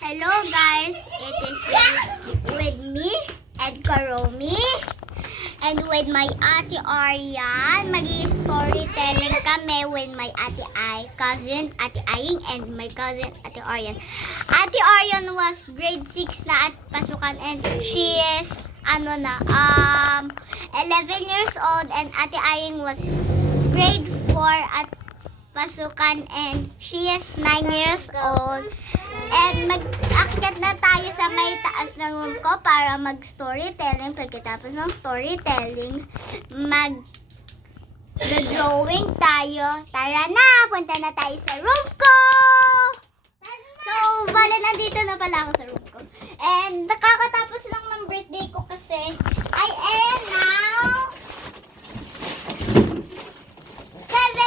Hello guys, it is with me, Edgar Romy, and with my Ate Arian. Mag-storytelling kami with my Ate cousin Ate Aying, and my cousin Ate Arian. Ate Arian was grade 6 na at pasukan, and she is 11 years old, and Ate Aying was grade 4 at pasukan, and she is 9 years old. And mag-akyat na tayo sa may taas ng room ko para mag-storytelling. Pagkatapos ng storytelling, mag-drawing tayo. Tara na! Punta na tayo sa room ko! So, bale, nandito na pala ako sa room ko. And nakakatapos lang ng birthday ko kasi I am now 7!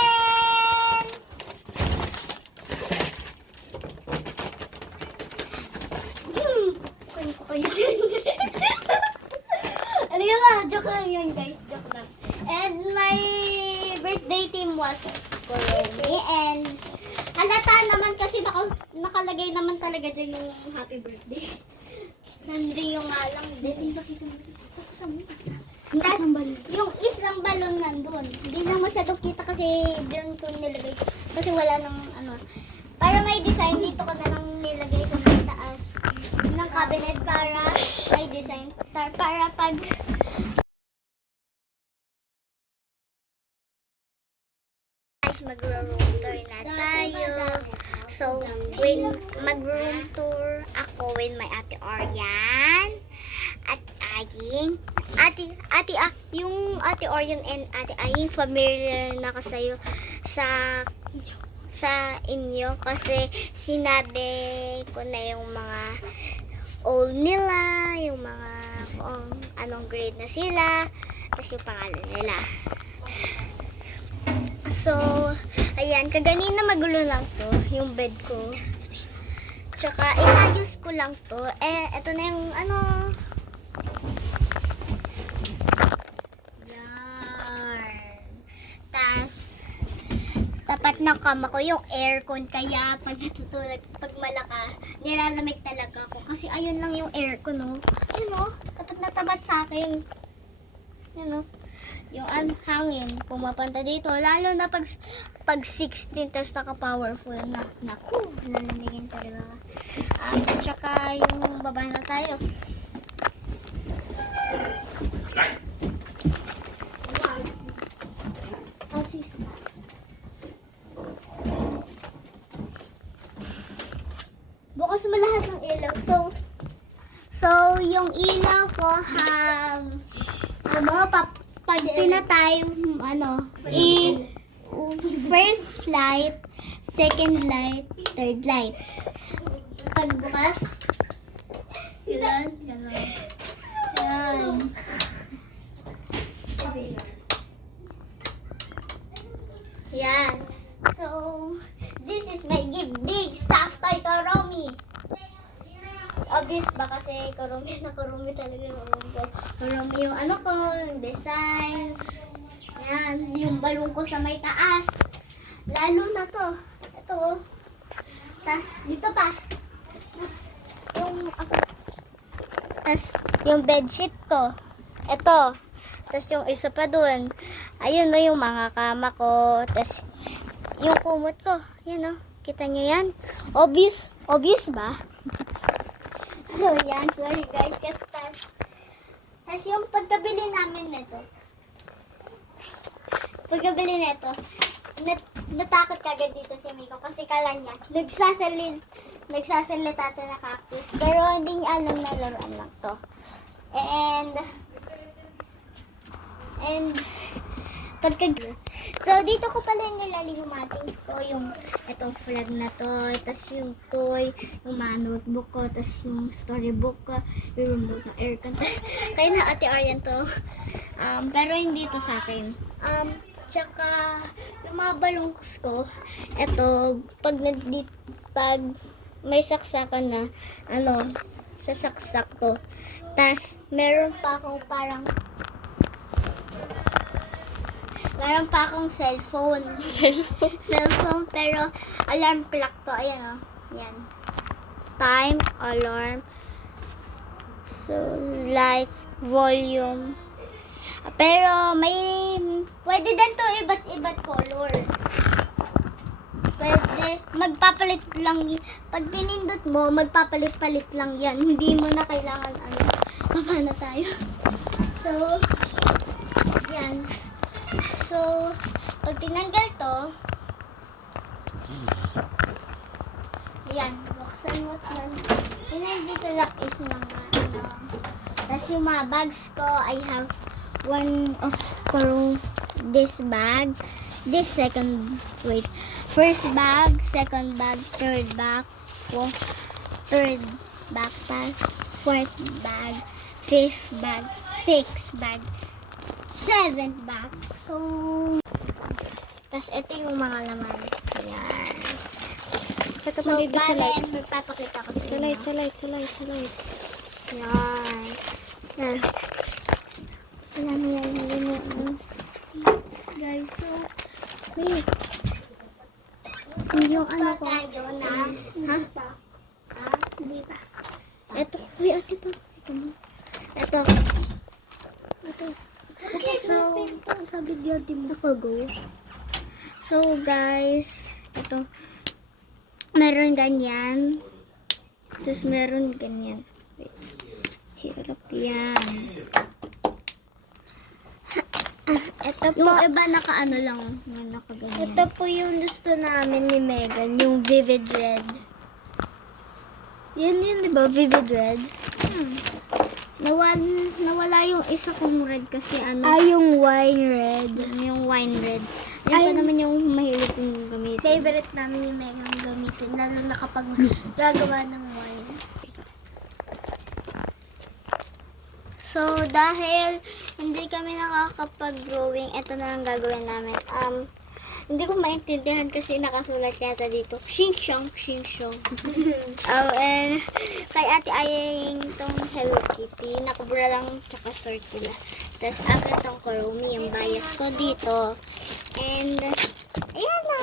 Ko kayo dyan. Ano yun, joke lang yun guys, joke lang. And my birthday theme was Kuromi, and halata naman kasi nakalagay naman talaga dyan yung happy birthday. Sandri yung nga lang din. Tapos yung islang balon nandun. Hindi na masyadong kita kasi dyan ko nilagay. Kasi wala nang ano. Para may design, dito ko na lang nilagay sa taas ng cabinet para may design. Para pag mag-room tour na tayo. So, when mag-room tour ako with my Ate Arian at Aying. Yung Ate Arian and Ate Aying, familiar na kasayo sa inyo kasi sinabi ko na yung mga old nila, yung mga anong grade na sila, tapos yung pangalan nila. So, ayan, kaganina magulo lang to, yung bed ko. Tsaka, inayos ko lang to. Ito na yung yan. Tas, tapat ng kama ko yung aircon, kaya pag natutulog, pag malaka, nilalamig talaga ako. Kasi ayun lang yung aircon, no? Ayun, no? Tapat na tapat sa akin. Yun, no? Yung hangin, pumapanta dito. Lalo na pag 16, tapos naka-powerful na. Naku, lalamigin talaga. At saka yung baba na tayo. Bukas mo lahat ng ilaw. So yung ilaw ko pag pinatay, first light, second light, third light. Pag bukas, gano'n. Yan. Yan. So, this is my big stuffed toy Kuromi. Obvious ba kasi Kuromi talaga yung Kuromi yung yung designs. Yan, yung balon ko sa may taas. Lalo na to. Ito. Tas dito pa. Tas yung bedsheet ko. Ito. Tas yung isa pa dun. Ayun no, yung mga kama ko. Tas yung kumot ko. Yan o. Kita nyo yan? Obvious ba? So, yan. Sorry guys. Tas yung pagkabili namin nito. Natakot kagad dito si Miko kasi kala niya nagsasalita to na cactus. Pero hindi niya alam na laruan lang to. And so, dito ko pala nilalihumatin ko yung itong flag na to, tas yung toy, yung mga notebook ko, tas yung storybook ko, yung remote ng aircon, tas kaya na Ate Arian to. Pero hindi to sa akin. Tsaka, yung mga balloons ko, eto, pag may saksakan na, sasaksak to. Tas, meron pa akong cellphone. Cellphone, pero alarm clock to. Ayan, Yan. time, alarm, so lights, volume. Pero may pwede din to iba't color. Pwede magpapalit lang pag pinindot mo, magpapalit-palit lang yan. Hindi mo na kailangan paano tayo. So yan. So pag tinanggal to, yan, buksan mo yan. Dito lang is mga Tapos yung mga bags ko, I have one of this bag, this first bag, second bag, third bag, third backpack, fourth bag, fifth bag, sixth bag, seventh bag. So, tas ito yung mga laman. Ayan. Ito So, magiging sa light. magpapakita ko Sa light. Yan. Yan. Wala na yan. Guys, so, wait. Yung ano ko. Ha? Hindi pa. Ito. Uy, ate pa. Ito. So, sabi niya di nakago. So, guys, ito. Meron ganyan. Tapos meron ganyan. Wait. Hirap yan. Ito po. Yung iba nakaano lang. Nakaganyan. Ito po yung gusto namin ni Megan. Yung vivid red. Yan yun, di ba? Vivid red. Nawala yung isa kong red kasi Yung wine red. yung wine red. Ayun pa naman yung mahilig kong gamitin. Favorite namin yung Megan gamitin. Lalo na kapag gagawa ng wine. So, dahil hindi kami nakakapag-drawing, ito na lang gagawin namin. Hindi ko maintindihan kasi nakasulat yata dito. Shing shong, shing shong. And kay Ate Ayeng tong Hello Kitty. Nakabura lang tsaka circular. Tapos akin tong Kurumi, yung bias ko dito. And, ayan na.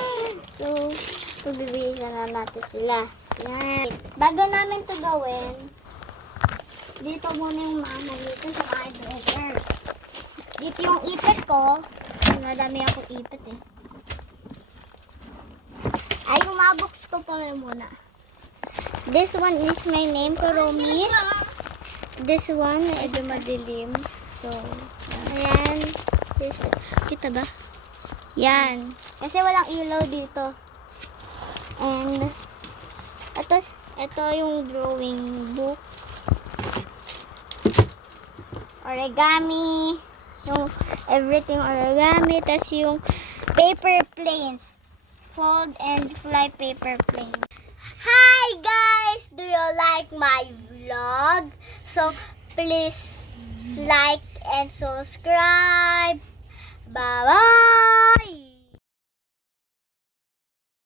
So, bibigyan na natin sila. Yan. Bago namin to gawin, dito muna yung mama dito sa drawer. Dito yung ipit ko. Madami akong ipit eh. Ay, bumabox ko pa muna. This one is my name, Kurumi. This one, medyo madilim. So, ayan. This, kita ba? Yan. Kasi walang ilaw dito. And, ito yung drawing book. Origami. Yung everything origami. Tapos yung paper planes. Fold and fly paper planes. Hi guys! Do you like my vlog? So, please like and subscribe. Bye-bye!